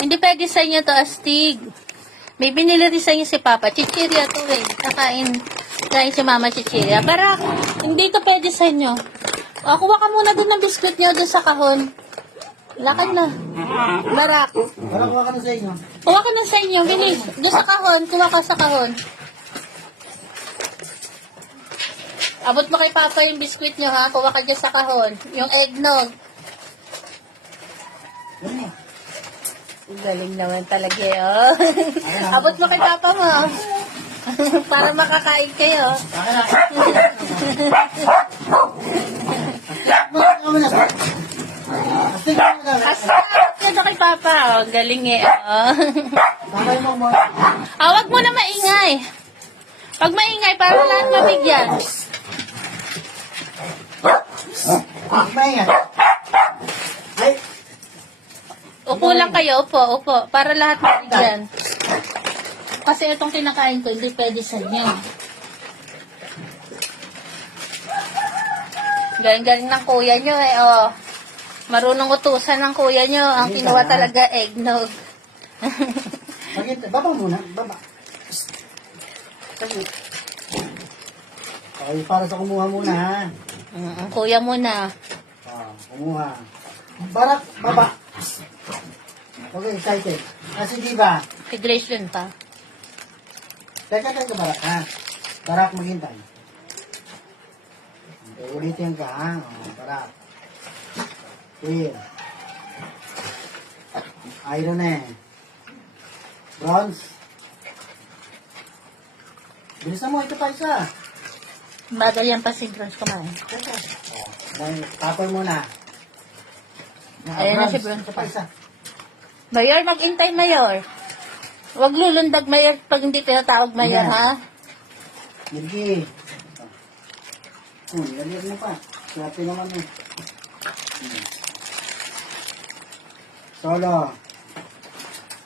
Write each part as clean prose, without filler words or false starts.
Hindi pwede sa inyo to, astig. May binili rin sa inyo si Papa. Chichirya to eh. Kain si Mama Chichirya. Barak, hindi to pwede sa inyo. O, kuha ka muna dun ng biskuit nyo dun sa kahon. Lakad na. Barak. Wala kuha ka na sa inyo. Kuha ka na sa inyo. Bilis. Doon sa kahon. Kuha ka sa kahon. Abot mo kay Papa yung biskuit nyo ha. Kuha ka dyan sa kahon. Yung eggnog. Yan mo. Galing naman talaga eh, oh. Abot mo kay Papa mo. Para makakain kayo. Akin na. Bakit ka muna? Astig ka muna. Asarap na to kay Papa. Oh, galing eh, oh. Babay mo mo. Wag mo na maingay. Pag maingay, para lahat mabigyan. Bakit nga? Ay. Upo lang kayo, upo, upo. Para lahat mabigyan. Kasi itong kinakain ko, hindi pwede sa inyo. Galing-galing ng kuya nyo eh, oh. Marunong utusan ng kuya nyo. Ang kinuha talaga, eggnog. Baba muna. Baba. Saglit. Okay, para sa kumuha muna ha. Ang kuya muna. Kumuha. Barak, baba. Okay, excited. Sige ba? Si Grace yun pa. Teka, Barak ha. Barak, maghintay. Okay, ulitin ka ha. Barak. Here. Iron eh. Bronze. Bilisan mo, ito pa isa. Bagal yan pa si Grace kumain. Teka. Tapoy muna. Ayan na si Bronze Ito pa. pa isa. Mayor, mag-intay, Mayor. Huwag lulundag, Mayor, pag hindi tinatawag, Mayor, Ayan. ha? Lagi. Lagyan mo pa. Swerte naman eh. Solo.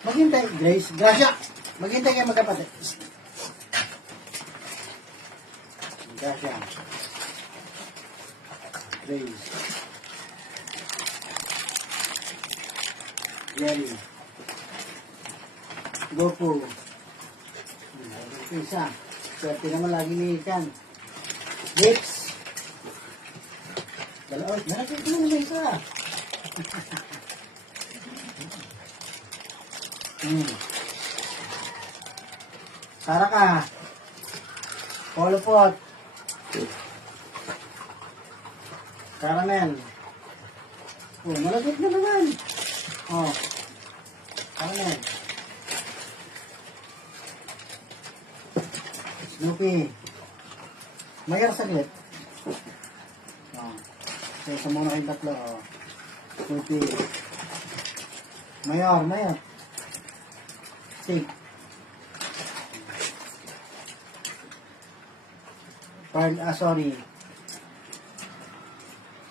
Maghintay, Grace. Gracia. Maghintay kayo magkapatid. Gracia. Grace. Jerry. Goku. Isa. Swerte naman lagi ni Ikan. Lips. Dalawa. Nalagay ko naman na isa. Sara ka. Polopot. Caramel. Malagay na naman. Caramel. Snoopy. Mayor saglit. Okay, sa muna kayong tatlo. Snoopy. Mayor. Sig. Pearl, sorry.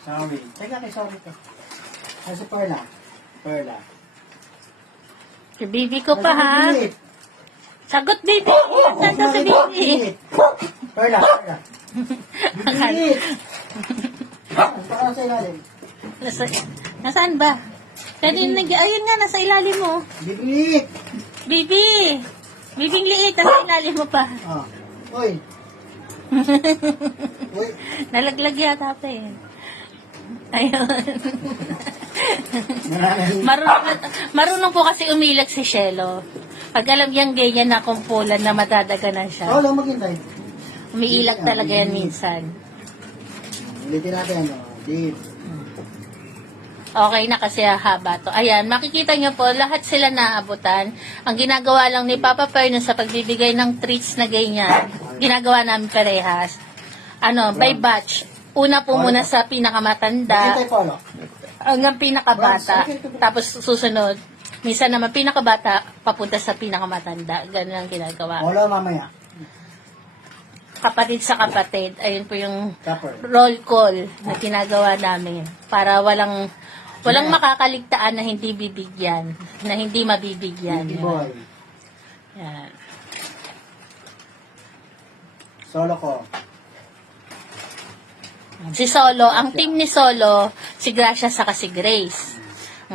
Sorry. Teka kay sorry ka. Si Perla. Si Bibi ko pa, ha? Sagot, Bibi. Saan si Bibi? Perla. Bibilit. Baka nasa ilalim. Nasaan ba? Ayun nga, nasa ilalim mo. Bibilit. Bibi! Bibing liit, nasa ilalim mo pa. Uy. Nalaglag yata pa eh. Ayun. Marunong po kasi umilag si Shelo. Pag alam niyang ganyan na kumpulan na madadaganan siya. Lang maghintay. Umiilag talaga yan minsan. Ulitin natin, deep. Okay na kasi haba to. Ayan, makikita nyo po, lahat sila naabutan. Ang ginagawa lang ni Papa Perno sa pagbibigay ng treats na ganyan, ginagawa namin parehas. By batch. Una po muna sa pinakamatanda, Maghintay, Polo. hanggang pinakabata. Tapos susunod, minsan naman pinakabata, papunta sa pinakamatanda. Ganun ang ginagawa. Polo mamaya. Kapatid sa kapatid, ayun po yung Chopper. roll call na ginagawa namin. Para walang makakaligtaan na hindi bibigyan, na hindi mabibigyan. Baby boy. Yan. Solo ko. Si Solo, ang team ni Solo, si Gracia saka si Grace.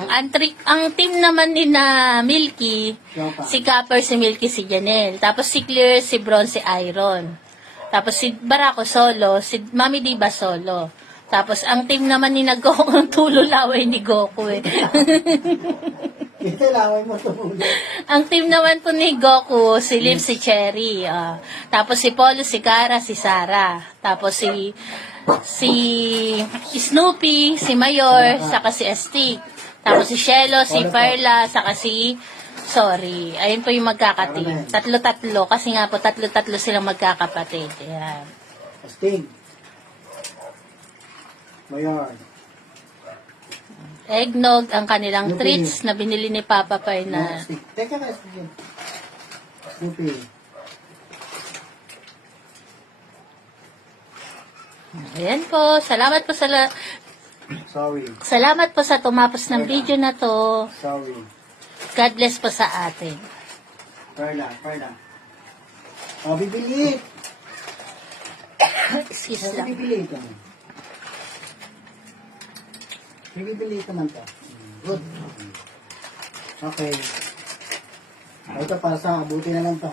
Ang team naman ni na Milky, Siopa. si Copper, si Milky, si Janelle. Tapos si Clear, si Bronze, si Iron. Tapos si Barako solo, si Mami Diva solo. Tapos ang team naman ni na Goku, ang tulo laway ni Goku eh. Ito, laway mo tumulo. Ang team naman po ni Goku, si Liv, si Cherry. Tapos si Polo, si Kara, si Sarah. Tapos si Snoopy, si Mayor, saka si Astig. Tapos si Shelo, si Perla, saka si Sorry. Ayun po yung magkakateam. Tatlo-tatlo. Kasi nga po, tatlo-tatlo silang magkakapatid. Ayan. Astig. Mayor. Eggnog, ang kanilang Snoopy. treats na binili ni Papa Pay na Astig. Teka na, Astig. Snoopy. ayan po. Salamat po Sorry. salamat po sa tumapos ng video na to. Sorry. God bless po sa atin. Perla. O, bibili. Excuse lang. Bibili ito. Bibili ito man to. Good. Okay. Ito para sa abuti na lang to.